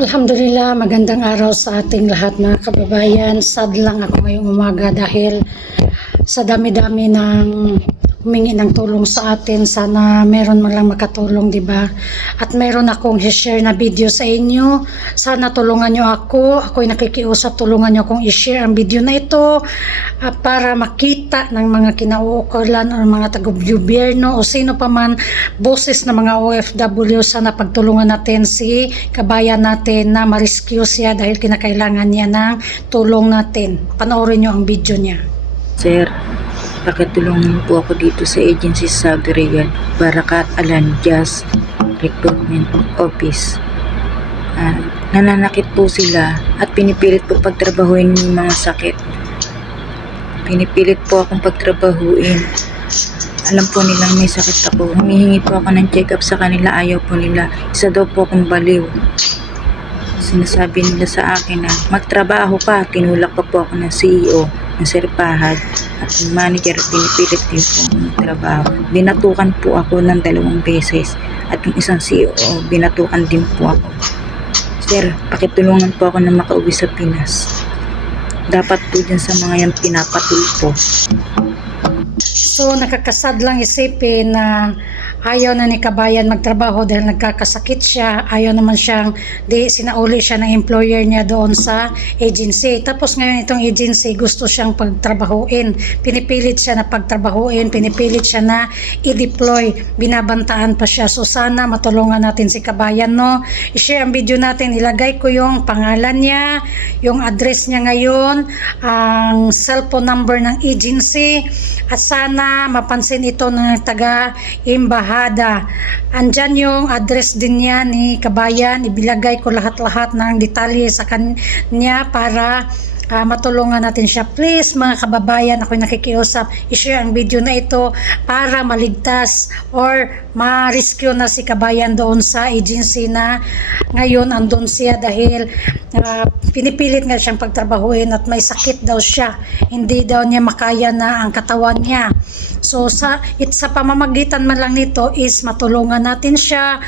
Alhamdulillah, magandang araw sa ating lahat mga kababayan. Sad lang ako ngayong umaga dahil sa dami-dami ng humingi ng tulong sa atin. Sana meron man lang makatulong, di ba? At meron akong share na video sa inyo. Sana tulungan nyo ako. Ako'y nakikiusap, tulungan nyo akong i-share ang video na ito ah, para makita ng mga kinauukulan o mga taga-gobyerno o sino pa man boses ng mga OFW. Sana pagtulungan natin si kabayan natin na ma-rescue siya dahil kinakailangan niya ng tulong natin. Panoorin nyo ang video niya. Sir, pakitulungan po ako dito sa agency sa Garigan, Barakat Alan Jazz Recruitment Office. Ah, nananakit po sila at pinipilit po pagtrabahuin yung mga sakit. Pinipilit po akong pagtrabahuin. Alam po nilang may sakit ako. Humihingi po ako ng check-up sa kanila. Ayaw po nila. Isa daw po akong baliw. Sinasabi nila sa akin na magtrabaho ka. Tinulak pa po ako ng CEO ng Serpahad at yung manager pinipilit din po akong magtrabaho. Binatukan po ako ng dalawang beses at yung isang CEO binatukan din po ako. Sir, pakitulungan po ako na makauwi sa Pinas. Dapat po dyan sa mga yan pinapatulpo. So nakakasad lang isipin na ayaw na ni Kabayan magtrabaho dahil nagkakasakit siya. Ayaw naman siyang, di sinauli siya ng employer niya doon sa agency. Tapos ngayon itong agency gusto siyang pagtrabahuin. Pinipilit siya na pagtrabahuin, pinipilit siya na i-deploy. Binabantaan pa siya. So sana matulungan natin si Kabayan, no? I-share ang video natin. Ilagay ko yung pangalan niya, yung address niya ngayon, ang cellphone number ng agency, at sana mapansin ito ng taga-imbahada. Andyan yung address din niya ni Kabayan. Ibilagay ko lahat-lahat ng detalye sa kanya para ah, matulungan natin siya. Please mga kababayan, ako'y nakikiusap, i-share ang video na ito para maligtas or ma-rescue na si kabayan doon sa agency na ngayon andun siya dahil ah, pinipilit nga siyang pagtrabahuin at may sakit daw siya. Hindi daw niya makaya na ang katawan niya. So sa it sa pamamagitan man lang nito is matulungan natin siya,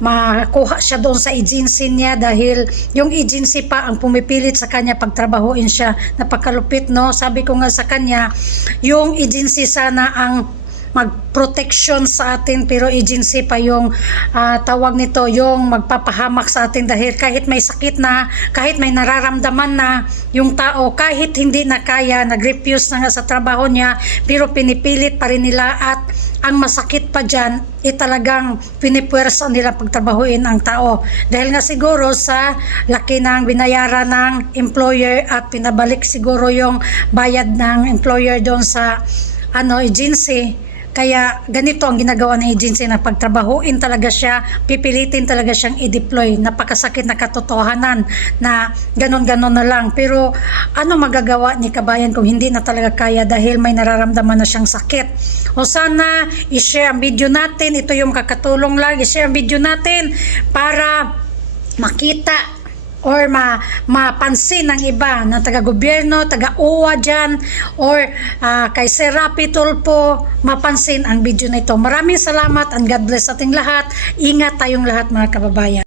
makuha siya doon sa agency niya dahil yung agency pa ang pumipilit sa kanya pagtrabahuin siya. Napakalupit no. Sabi ko nga sa kanya, yung agency sana ang mag-protection sa atin pero agency pa yung ah, tawag nito yung magpapahamak sa atin dahil kahit may sakit na kahit may nararamdaman na yung tao kahit hindi na kaya nag-refuse na nga sa trabaho niya pero pinipilit pa rin nila at ang masakit pa dyan eh talagang pinipwersa nila pagtrabahuin ang tao. Dahil nga siguro sa laki ng binayaran ng employer at pinabalik siguro yung bayad ng employer doon sa ano agency kaya ganito ang ginagawa ng agency na pagtrabahuin talaga siya, pipilitin talaga siyang i-deploy. Napakasakit na katotohanan na ganon-ganon na lang. Pero ano magagawa ni kabayan kung hindi na talaga kaya dahil may nararamdaman na siyang sakit. O sana i-share ang video natin. Ito yung kakatulong lang. I-share ang video natin para makita or ma mapansin ng iba na taga-gobyerno, taga-uwa dyan, or ah, kay Sir Rapi Tulpo, mapansin ang video na ito. Maraming salamat and God bless ating lahat. Ingat tayong lahat mga kababayan.